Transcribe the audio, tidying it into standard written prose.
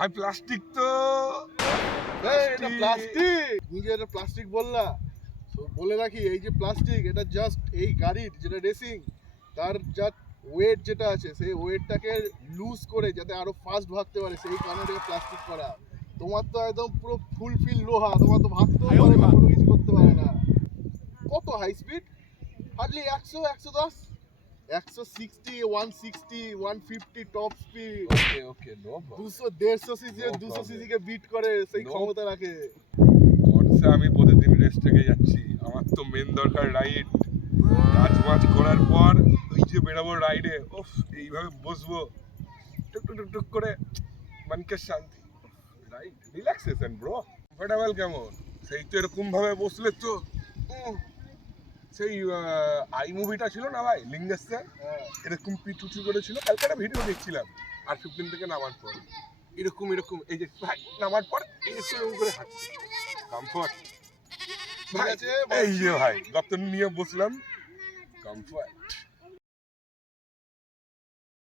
ভাই প্লাস্টিক তো এটা প্লাস্টিক, নিজে এটা প্লাস্টিক বললা। তো বলে রাখি, এই যে প্লাস্টিক, এটা জাস্ট এই গাড়ির যেটা রেসিং, তার যা ওয়েট যেটা আছে সেই ওয়েটটাকে লুজ করে যাতে আরো ফাস্ট ভাগতে পারে, সেই কারণে এটাকে প্লাস্টিক করা। তোমার তো একদম পুরো ফুলফিল লোহা, তোমার তো ভাগতেও পারে না, কোনো কিছু করতে পারে না। কত high speed? Hardly 100, 110, 160, 160, 150 top speed. Okay no 200, 150 CC, 200 CC কে বিট করে সেই No. ক্ষমতা রাখে। কনসে আমি প্রতিদিন রেস্ট থেকে যাচ্ছি, আমার তো মেন দরকার রাইড। কাজ বাজ করার পর ওই যে বেরোবো রাইডে, ওফ এইভাবে বসবো টুক টুক টুক টুক করে, মনকে শান্তি, রাইড রিল্যাক্সেশন ব্রো। কমফোর্টেবল কেমন? সেই তো এরকম ভাবে বসলে তো সেই আই মুভিটা ছিল না ভাই, লিঙ্গেশ্বর, এরকম পিটুচু করেছিল। কালকে একটা ভিডিও দেখছিলাম R15 থেকে নামার পর, এরকম এরকম এই যে ভাই নামার পর এরকম করে হাঁটছে, কমফর্ট ভাই। এই যে ভাই গত নিয়ে বসলাম, কমফর্ট।